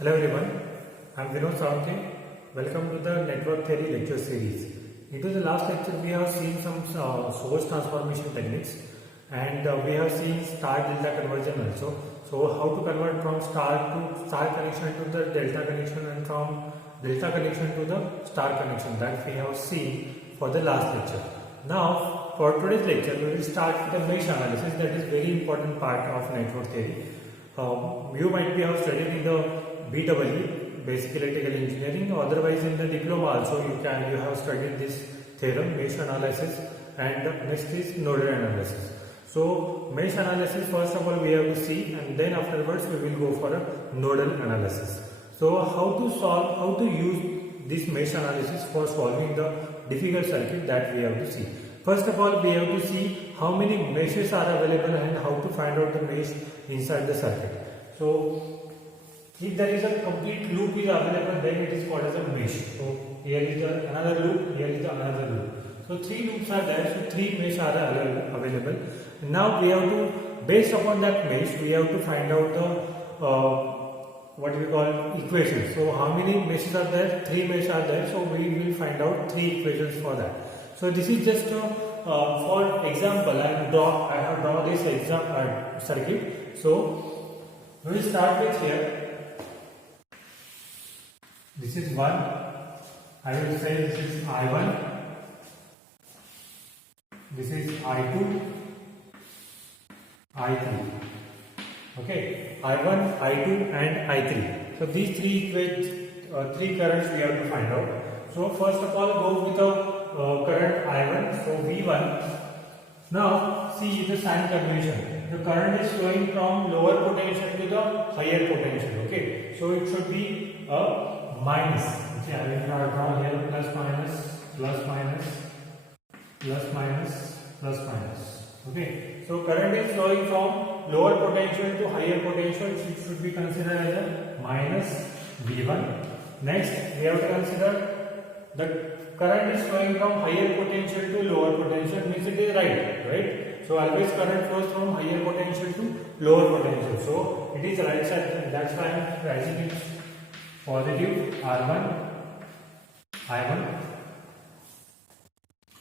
Hello everyone, I am Vinod Saunke. Welcome to the network theory lecture series. Into the last lecture we have seen some source transformation techniques and we have seen star delta conversion also. So how to convert from star to star connection to the delta connection and from delta connection to the star connection, that we have seen for the last lecture. Now for today's lecture we will start with the mesh analysis, that is very important part of network theory. You might be have studied in the BEE, Basic Electrical Engineering, or otherwise in the diploma also you have studied this theorem, mesh analysis, and next is nodal analysis. So mesh analysis first of all we have to see, and then afterwards we will go for a nodal analysis. So how to use this mesh analysis for solving the difficult circuit, that we have to see. First of all we have to see how many meshes are available and how to find out the mesh inside the circuit. So if there is a complete loop is available, then it is called as a mesh. So here is another loop, here is another loop. So three loops are there, so three mesh are available. Now we have to, based upon that mesh, we have to find out the what we call equations. So how many meshes are there? Three meshes are there, so we will find out three equations for that. So this is just for example. I have drawn this circuit. So we will start with here. This is 1, I will say this is I1, this is I2, I3, okay, I1, I2 and I3. So these three currents we have to find out. So first of all go with the current I1, so V1. Now see the sign convention. The current is flowing from lower potential to the higher potential, okay. So it should be a minus. Okay, I will draw here plus minus, plus minus, plus minus, plus minus. Okay, so current is flowing from lower potential to higher potential, which should be considered as a minus V1. Next, we have to consider the current is flowing from higher potential to lower potential, means it is right? So always current flows from higher potential to lower potential. So it is right side. That's why I am writing it positive R1, I1.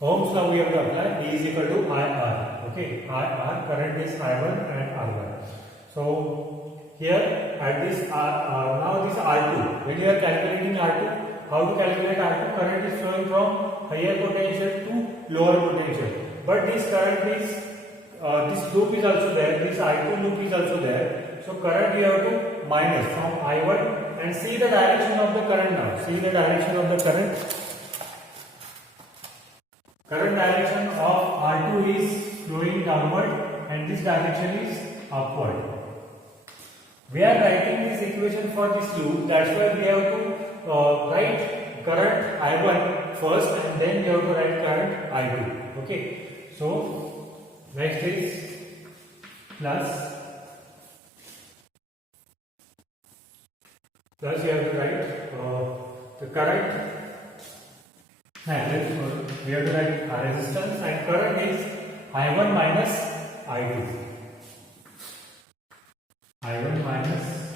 Ohm's law we have to apply. E is equal to IR. Okay, IR, current is I1 and R1. So here at this now this R2. When you are calculating R2, how to calculate R2? Current is flowing from higher potential to lower potential. But this current is this loop is also there. This I2 loop is also there. So current we have to minus from I1. And see the direction of the current now. See the direction of the current. Current direction of R2 is flowing downward and this direction is upward. We are writing this equation for this loop. That's why we have to write current I1 first and then we have to write current I2. Okay. So next is plus you have to write the current, and we have to write resistance, and current is I1 minus I2. I1 minus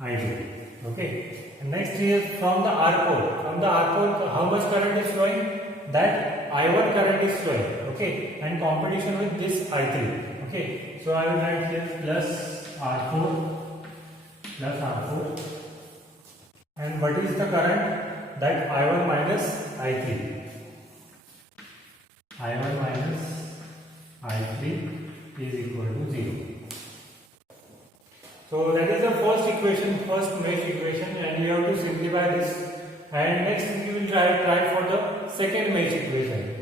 I2. Okay. And next is from the R pole. From the R pole, how much current is flowing? That I1 current is flowing. Okay. And competition with this I3. Okay. So I will write here plus R4. Plus R4, and what is the current? That I1 minus I3. I1 minus I3 is equal to 0. So that is the first equation, first mesh equation, and we have to simplify this. And next we will try for the second mesh equation.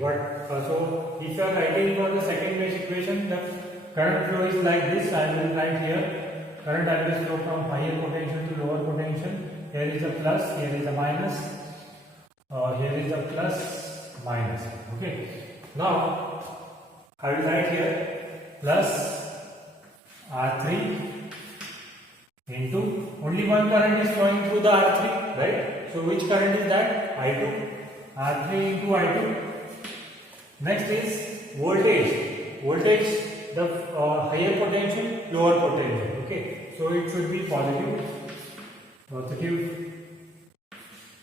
So if you are writing for the second mesh equation, the current flow is like this. I will write here. Current always flow from higher potential to lower potential. Here is a plus, here is a minus, here is a plus, minus. Okay. Now I will write here plus R3 into, only one current is flowing through the R3, right? So which current is that? I2. R3 into I2. Next is voltage. Voltage, the higher potential, lower potential. Okay, so it should be positive. positive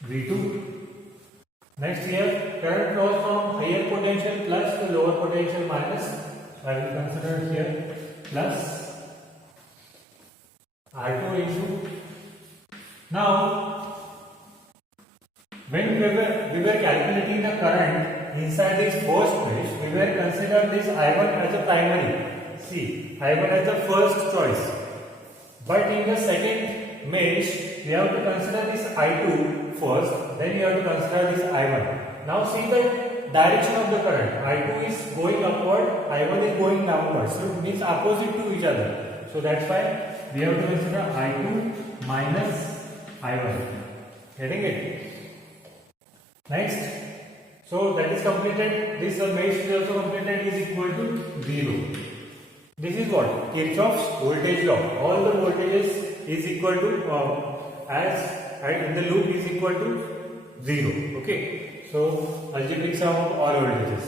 V2. Next here, current flows from higher potential plus to lower potential minus. I will consider here plus R2 into. Now, when we were calculating the current inside this first mesh, we were considering this I1 as a primary. See, I1 as the first choice. But in the second mesh, we have to consider this I2 first, then you have to consider this I1. Now see the direction of the current. I2 is going upward, I1 is going downward. So it means opposite to each other. So that's why we have to consider I2 minus I1. Getting it? Next. So that is completed. This mesh is also completed, is equal to 0. This is what? Kirchhoff's voltage law. All the voltages is equal to as in the loop is equal to 0. Okay. So algebraic sum of all voltages.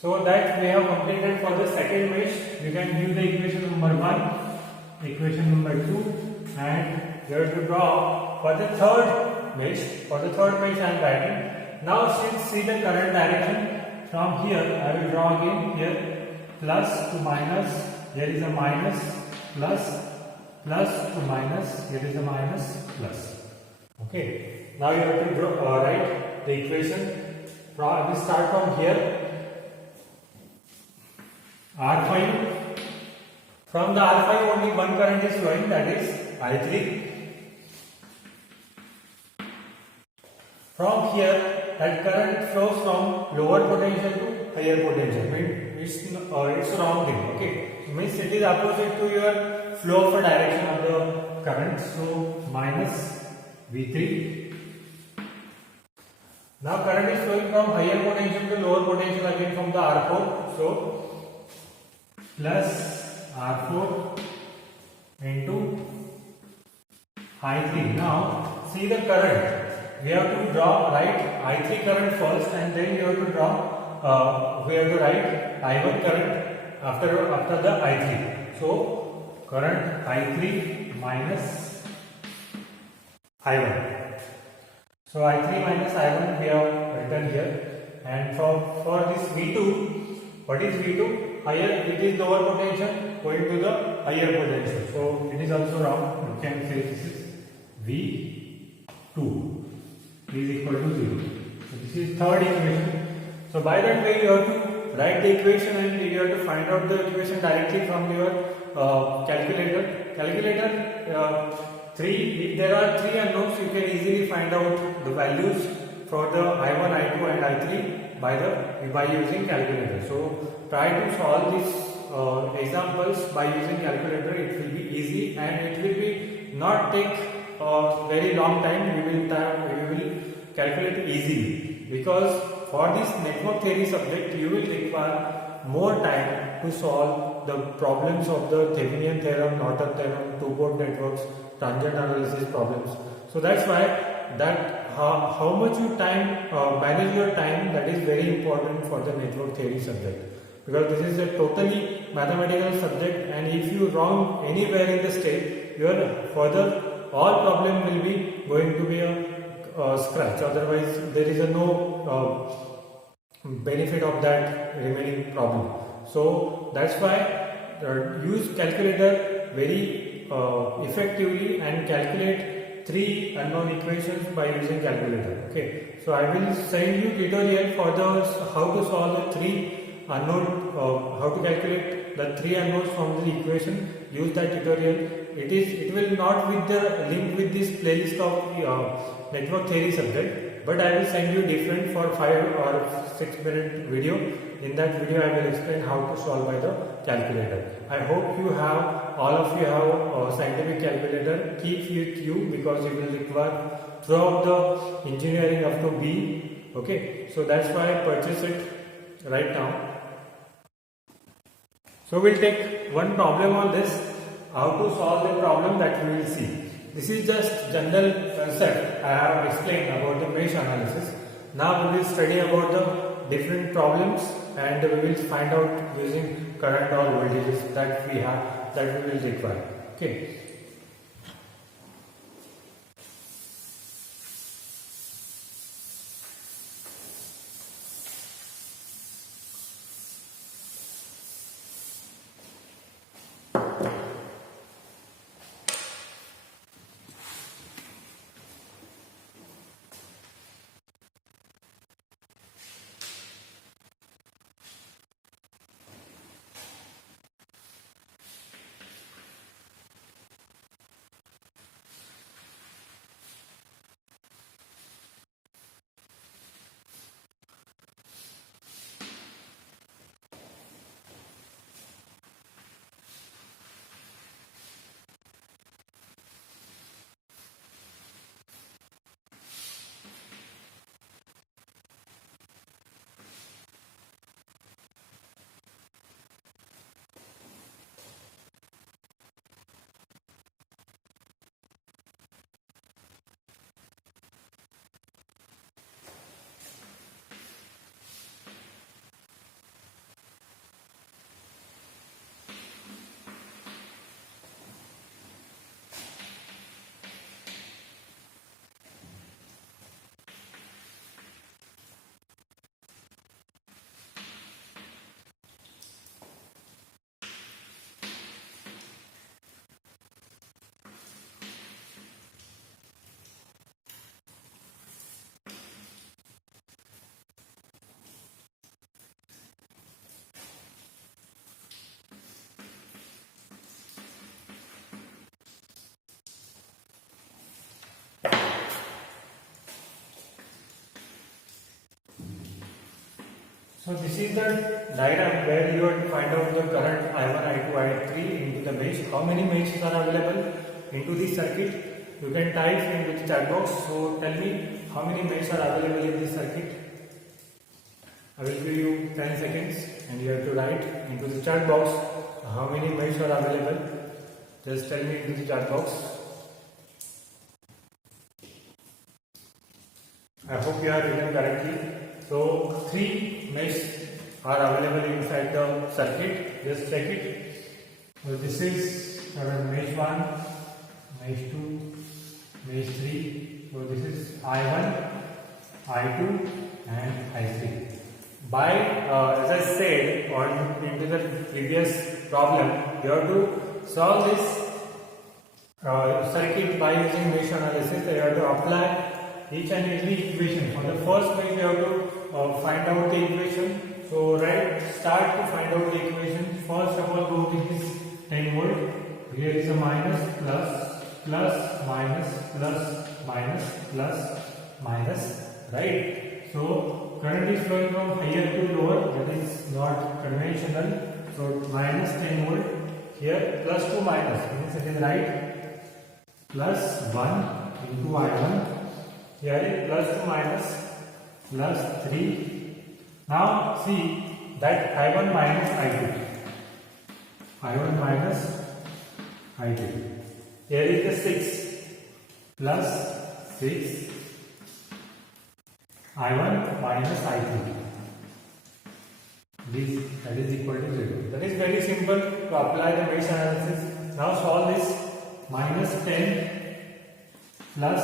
So that we have completed for the second mesh. You can give the equation number 1, equation number 2, and you have to draw for the third mesh. For the third mesh I am writing. Now see the current direction from here. I will draw again here. Plus to minus, here is a minus, plus, plus to minus, here is a minus, plus. Okay. Now you have to draw, write the equation. We start from here. R5. From the R5 only one current is flowing, that is I3. From here, that current flows from lower potential to higher potential. It's wrong thing. Okay, means it is opposite to your flow of a direction of the current. So minus V3. Now current is flowing from higher potential to lower potential again from the R4. So plus R4 into I3. Now see the current. We have to write I3 current first, and then you have to we have to write I1 current after the I3. So current I3 minus I1. So I3 minus I1 we have written here, and for this V2, what is V2? Higher, it is lower potential going to the higher potential. So it is also wrong. You can say this is V2 is equal to 0. So this is third equation. So by that way you have to write the equation and you have to find out the equation directly from your calculator. If there are 3 unknowns, you can easily find out the values for the I1, I2 and I3 by using calculator. So try to solve these examples by using calculator. It will be easy and it will be not take very long time. You will calculate easily, because for this network theory subject you will require more time to solve the problems of the Thevenin theorem, Norton theorem, two-port networks, tangent analysis problems. So that's why how much you manage your time, that is very important for the network theory subject, because this is a totally mathematical subject, and if you wrong anywhere in the step, your further all problem will be going to be a scratch. Otherwise there is no benefit of that remaining problem. So that's why use calculator very effectively and calculate 3 unknown equations by using calculator. Okay, so I will send you tutorial for how to solve the 3 unknown, how to calculate the 3 unknowns from the equation. Use that tutorial. It will not with the link with this playlist of network theory subject, but I will send you different for 5 or 6 minute video. In that video I will explain how to solve by the calculator. I hope all of you have a scientific calculator. Keep with you, because you will require throughout the engineering up to B. Okay, so that's why I purchase it right now. So we'll take one problem on this, how to solve the problem that we will see. This is just general concept I have explained about the mesh analysis. Now we will study about the different problems, and we will find out using current or voltages that we will require. Okay. So this is the diagram where you have to find out the current I1, I2, I3 into the mesh. How many meshes are available into this circuit? You can type into the chat box. So tell me how many meshes are available in this circuit. I will give you 10 seconds and you have to write into the chat box how many meshes are available. Just tell me into the chat box. I hope you have written correctly. So 3 meshes are available inside the circuit. Just check it. So this is mesh 1, mesh 2, mesh 3. So this is I1, I2 and I3. By as I said into the previous problem, you have to solve this circuit by using mesh analysis. You have to apply each and every equation. For the first mesh, you have to find out the equation. So start to find out the equation. First of all, go with this 10 volt. Here is a minus, plus, plus, minus, plus, minus, plus, minus. Right. So current is flowing from higher to lower. That is not conventional. So minus 10 volt. Here plus to minus means it is right. Plus 1 into I1. Here is plus to minus plus 3. Now see that I1 minus I2. I1 minus I2. Here is the 6 plus 6. I1 minus I2. That is equal to 0. That is very simple to apply the mesh analysis. Now solve this. Minus 10 plus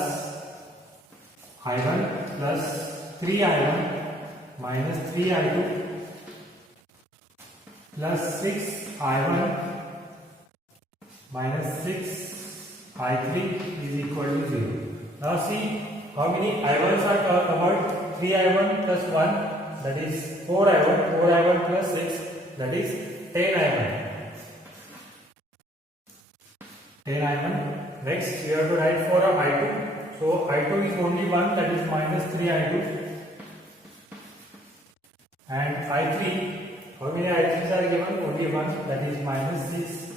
I1 plus 3I1 minus 3I2 plus 6I1 minus 6I3 is equal to 0. Now see how many I1s are covered. 3I1 plus 1, that is 4I1. 4I1 plus 6, that is 10I1. 10I1. Next you have to write for a I2. So I2 is only 1, that is minus 3I2. And I3, how many I3s are given? Only 1, that is minus 6.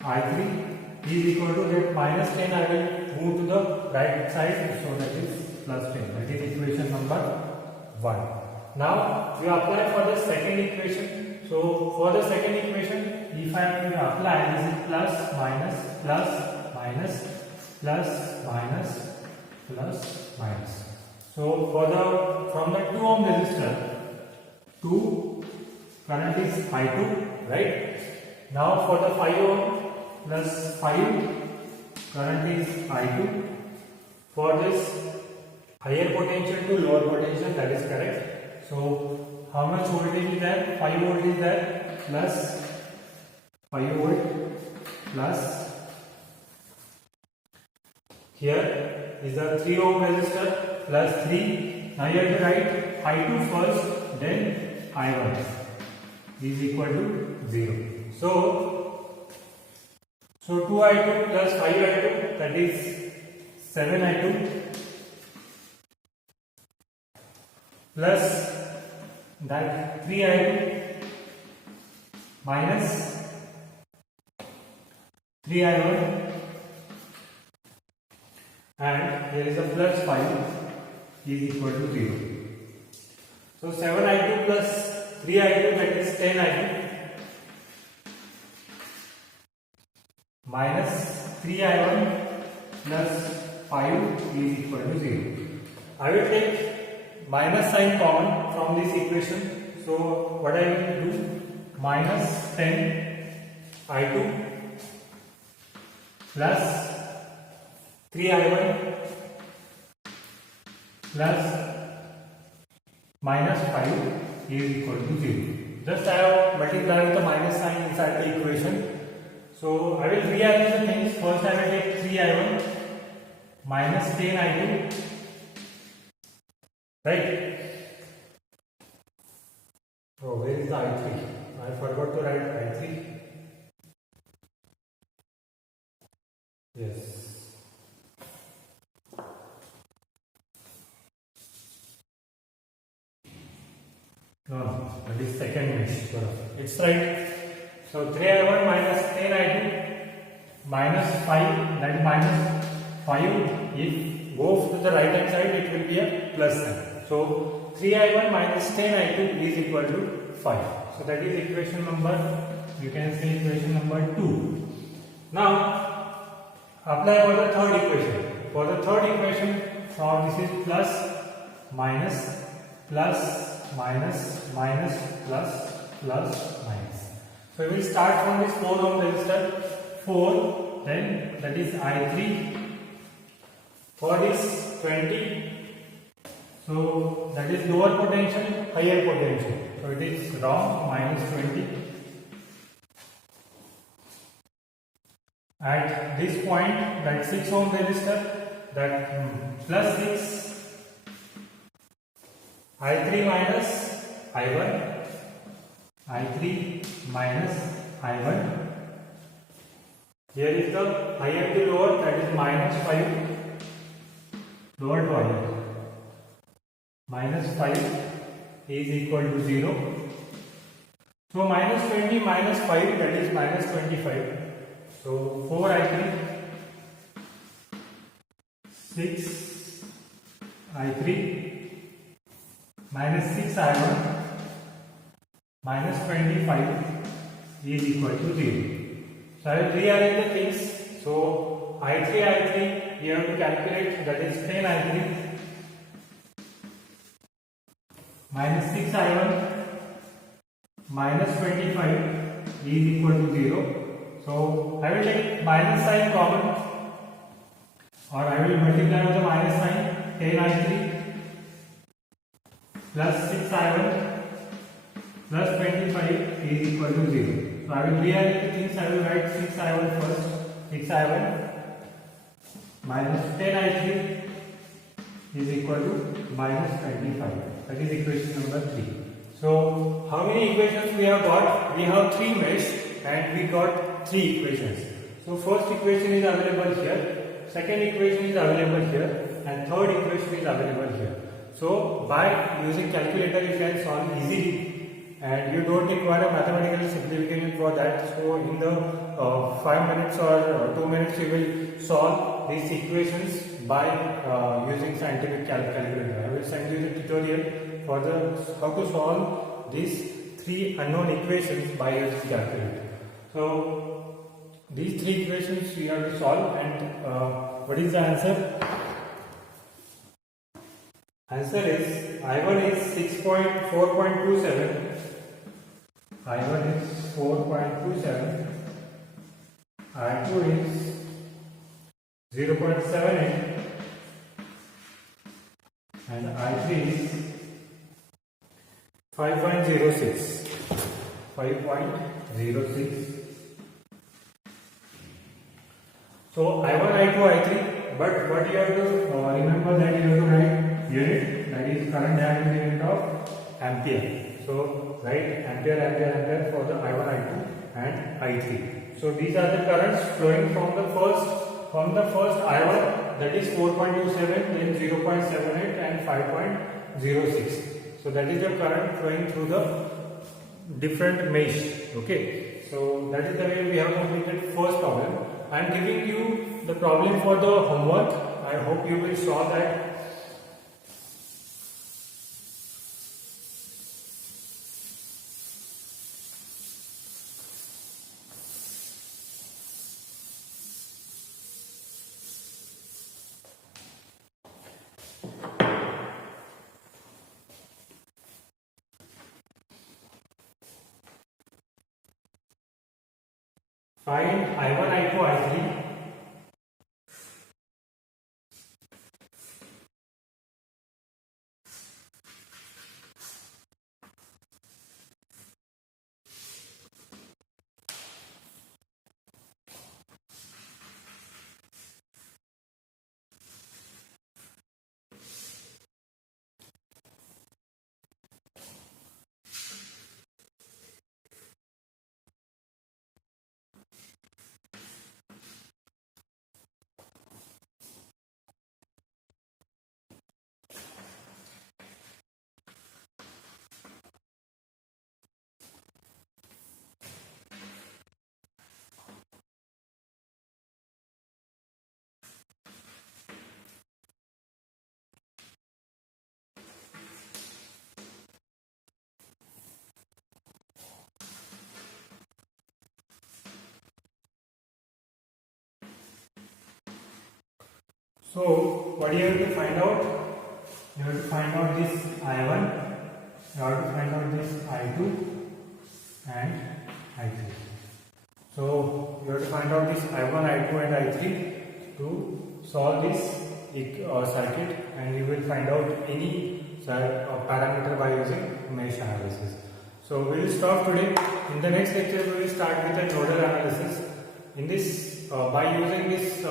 I3 is equal to that minus 10. I will move to the right side, so that is plus 10. That is equation number 1. Now we apply for the second equation. So for the second equation, if I am going to apply, this is plus minus plus minus plus minus plus minus. So for the from the 2 ohm resistor to current is I2, right? Now for the 5 ohm plus 5, current is I2. For this higher potential to lower potential, that is correct. So how much voltage is there? 5 volt is there, plus 5 volt plus, here is the 3 ohm resistor plus 3. Now you have to write I2 first, then I1 is equal to 0. So 2I2 plus 5I2, that is 7I2 plus that 3I2 minus 3I1, and here is a plus 5 is equal to 0. So 7I2 plus 3I2, that is 10I2 minus 3I1 plus 5 is equal to 0. I will take minus sign common from this equation. So what I will do, minus 10 I2 plus 3I1 plus minus 5 is equal to 0. Just I have multiplied the minus sign inside the equation. So I will rearrange the things. First I will take 3I1 minus 10I2, right? Oh, where is the I3? I forgot to write I3. Yes. that is second mesh. It's right. So 3i1 minus 10i2 minus 5, that is minus 5. If goes to the right hand side, it will be a plus sign. So 3i1 minus 10i2 is equal to 5. So that is equation number, you can say equation number 2. Now apply for the third equation. For the third equation, from this is plus minus plus minus minus plus plus minus. So we will start from this 4 ohm resistor. 4, then that is I3. For this 20. So that is lower potential, higher potential. So it is wrong, minus 20. At this point, that 6 ohm resistor, that plus 6, I3 minus I1, I3 minus I1. Here is the higher to lower, that is minus 5, lower to higher. Minus 5 is equal to 0. So minus 20 minus 5, that is minus 25. So 4 I3, 6 I3 minus 6 I1 minus 25 is equal to 0. So I will rearrange the things. So I3 you have to calculate, that is 10 I3 minus 6 I1 minus 25 is equal to 0. So I will take minus sign common, or I will multiply with the minus sign. 10 I3 plus 6 I1 plus 25 is equal to 0. So I will rearrange the things. I will write 6 I1 first. 6 I1 minus 10 I3 is equal to minus 25. That is equation number 3. So how many equations we have got? We have 3 mesh and we got 3 equations. So first equation is available here, second equation is available here, and third equation is available here. So by using calculator you can solve easily, and you don't require a mathematical simplification for that. So in the 5 minutes or 2 minutes you will solve these equations by using scientific calculator. I will send you the tutorial for how to solve these 3 unknown equations by using calculator. So these 3 equations we have to solve, and what is the answer? Answer is I1 is 4.27, I1 is 4.27, I2 is 0.78, and I3 is 5.06. 5.06. So I1, I2, I3, but what you have to remember, that you have to write unit, that is current diameter unit of ampere. So write ampere, ampere, ampere for the I1, I2 and I3. So these are the currents flowing from the first I1, that is 4.27, then 0.78 and 5.06. So that is the current flowing through the different mesh. Okay. So that is the way we have completed first problem. I am giving you the problem for the homework. I hope you will solve that. Find I1, I2, I3. So what you have to find out? You have to find out this I1, you have to find out this I2 and I3. So you have to find out this I1, I2 and I3 to solve this circuit, and you will find out any parameter by using mesh analysis. So we will stop today. In the next lecture we will start with a nodal analysis. In this, by using this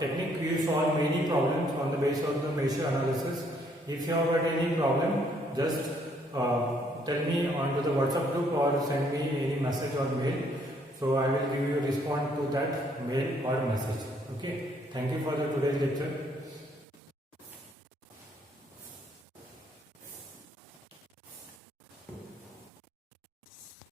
technique, you solve many problems on the basis of the mesh analysis. If you have got any problem, just tell me onto the WhatsApp group or send me any message or mail. So I will give you a response to that mail or message. Okay. Thank you for the today's lecture.